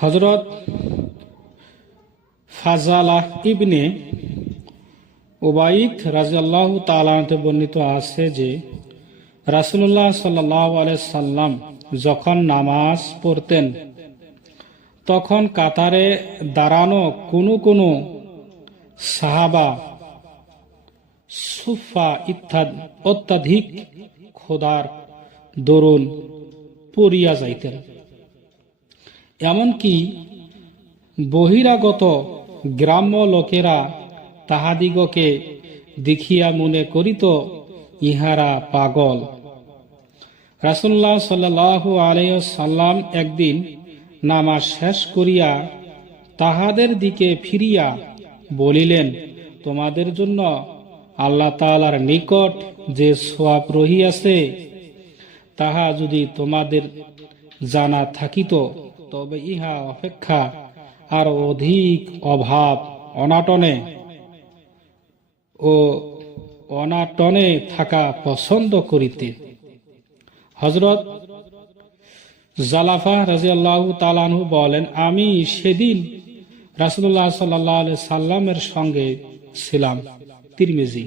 হযরত ফাজালাহ ইবনে উবাইদ রাদিয়াল্লাহু তাআলা থেকে বর্ণিত আছে যে রাসূলুল্লাহ সাল্লাল্লাহু আলাইহি সাল্লাম যখন নামাজ পড়তেন তখন কাতারে দাঁড়ানো কোনো সাহাবা সুফা ইত্যাদি অত্যাধিক খোদার দরুন পড়িয়া যাইতেন। এমনকি বহিরাগত গ্রাম্য লোকেরা তাহাদিগকে দেখিয়া মনে করিত ইহারা পাগল। রাসূলুল্লাহ সাল্লাল্লাহু আলাইহি সাল্লাম একদিন নামাজ শেষ করিয়া তাহাদের দিকে ফিরিয়া বলিলেন, তোমাদের জন্য আল্লাহ তাআলার নিকট যে সওয়াব রহিয়াছে তাহা যদি তোমাদের জানা থাকিত তবে ইহা অপেক্ষা আর অধিক অভাব অনাটনে থাকা পছন্দ করিতে। হযরত জালাফা রাদিয়াল্লাহু তাআলা আনহু বলেন, আমি সেদিন রাসূলুল্লাহ সাল্লাল্লাহু আলাইহি সাল্লামের সঙ্গে ছিলাম। তিরমিজি।